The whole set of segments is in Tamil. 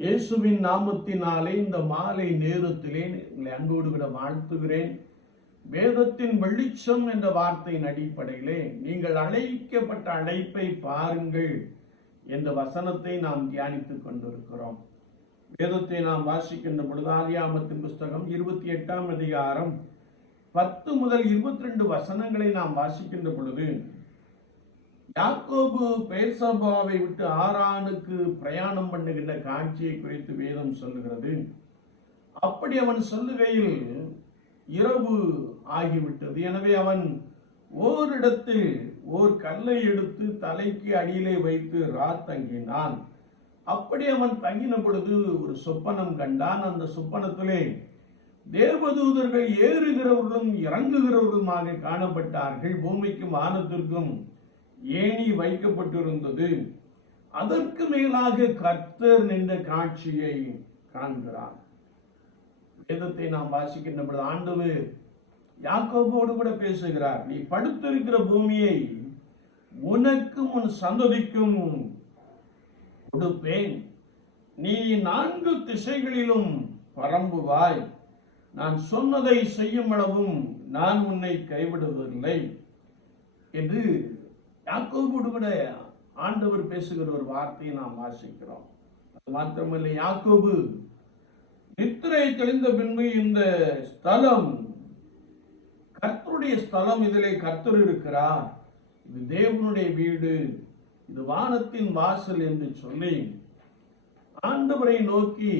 இயேசுவின் நாமத்தினாலே இந்த மாலை நேரத்திலே உங்களை அன்போடு விட வாழ்த்துகிறேன். வேதத்தின் வெளிச்சம் என்ற வார்த்தையின் அடிப்படையிலே நீங்கள் அழைக்கப்பட்ட அழைப்பை பாருங்கள் என்ற வசனத்தை நாம் தியானித்துக் கொண்டிருக்கிறோம். வேதத்தை நாம் வாசிக்கின்ற பொழுது ஆதியாமத்தின் புஸ்தகம் இருபத்தி எட்டாம் அதிகாரம் பத்து முதல் இருபத்தி ரெண்டு வசனங்களை நாம் வாசிக்கின்ற பொழுது யாக்கோபு பேர்சபாவை விட்டு ஆறானுக்கு பிரயாணம் பண்ணுகின்ற காட்சியை குறித்து வேதம் சொல்லுகிறது. அப்படி அவன் சொல்லுகையில் இரவு ஆகிவிட்டது. எனவே அவன் ஓரிடத்தில் ஓர் கல்லை எடுத்து தலைக்கு அடியிலே வைத்து ரா தங்கினான். அப்படி அவன் தங்கின பொழுது ஒரு சொப்பனம் கண்டான். அந்த சொப்பனத்திலே தேவதூதர்கள் ஏறுகிறவர்களும் இறங்குகிறவர்களுமாக காணப்பட்டார்கள். பூமிக்கும் வானத்திற்கும் ஏணி வைக்கப்பட்டிருந்தது. அதற்கு மேலாக கர்த்தர் நின்ற காட்சியை காண்கிறான் வேதத்தை நாம் வாசிக்கின்ற பொழுது ஆண்டவர் யாக்கோபோடு கூட பேசுகிறார் நீ படுத்திருக்கிற பூமியை உனக்கும் உன் சந்ததிக்கும் கொடுப்பேன். நீ நான்கு திசைகளிலும் பரம்புவாய். நான் சொன்னதை செய்யும் அளவும் நான் உன்னை கைவிடுவதில்லை என்று யாக்கோபோடு கூட ஆண்டவர் பேசுகிற ஒரு வார்த்தையை நாம் வாசிக்கிறோம். அது மாத்திரமல்ல யாக்கோபு நித்திரை தெளிந்த பின்பு இந்த ஸ்தலம் கர்த்தருடைய ஸ்தலம் இதிலே கர்த்தர் இருக்கிறார். இது தேவனுடைய வீடு இது வானத்தின் வாசல் என்று சொல்லி ஆண்டவரை நோக்கி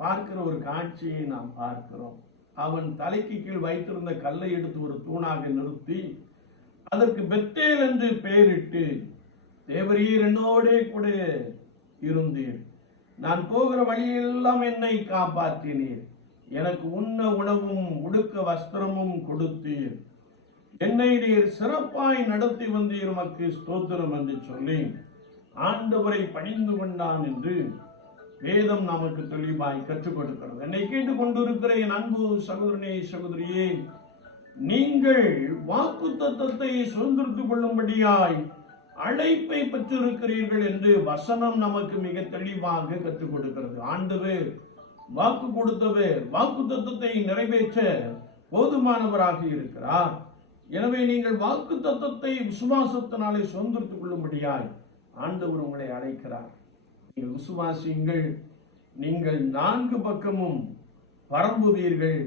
பார்க்கிற ஒரு காட்சியை நாம் பார்க்கிறோம். அவன் தலைக்கு கீழ் வைத்திருந்த கல்லை எடுத்து ஒரு தூணாக நிறுத்தி அதற்கு பெத்தேல் என்று பெயரிட்டு தேவரீர் என்னோடே கூட இருந்தீர். நான் போகிற வழியெல்லாம் என்னை காப்பாற்றினீர். எனக்கு உண்ண உணவும் உடுக்க வஸ்திரமும் கொடுத்தீர். என்னை நீர் சிறப்பாய் நடத்தி வந்தீர் மக்கு ஸ்தோத்திரம் என்று சொல்லி ஆண்டவரை பணிந்து கொண்டான் என்று வேதம் நமக்கு தெளிவாய் கற்றுக் கொடுக்கிறது. என்னை கேட்டுக் கொண்டிருக்கிற என் அன்பு சகோதரனே சகோதரியே நீங்கள் வாக்கு தத்தத்தை சுதந்திரத்துக் கொள்ளும்படியாய் அழைப்பை பெற்றிருக்கிறீர்கள் என்று வசனம் நமக்கு மிக தெளிவாக கற்றுக் கொடுக்கிறது. ஆண்டவர் வாக்கு கொடுத்தது வாக்கு தத்துவத்தை நிறைவேற்ற போதுமானவராக இருக்கிறார். எனவே நீங்கள் வாக்கு தத்துவத்தை விசுவாசத்தினாலே சுதந்திரத்துக் கொள்ளும்படியாய் ஆண்டவர் உங்களை அழைக்கிறார். நீங்கள் விசுவாசியுங்கள் நீங்கள் நான்கு பக்கமும் பரம்புவீர்கள்.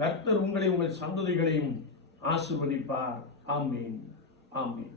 கர்த்தர் உங்களை உங்கள் சந்ததிகளையும் ஆசிர்வதிப்பார். ஆமீன். ஆமீன்.